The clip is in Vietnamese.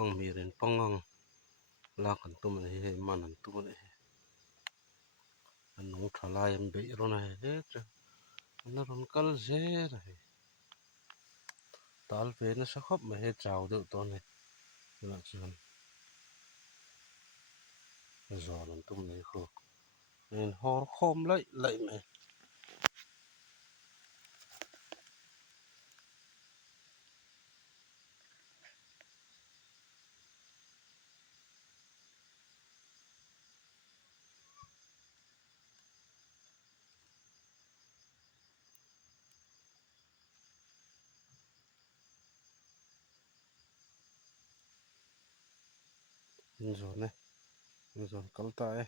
phong mi rin pangang la kan tu man he man an tu man he an nong thalai an be ron he tra an ron kal ze ra he tal pe na sa khop ma he chau de to ne na chuan zon an tum nei kho nên hor khom lại lại mày rồi này rồi cắm tay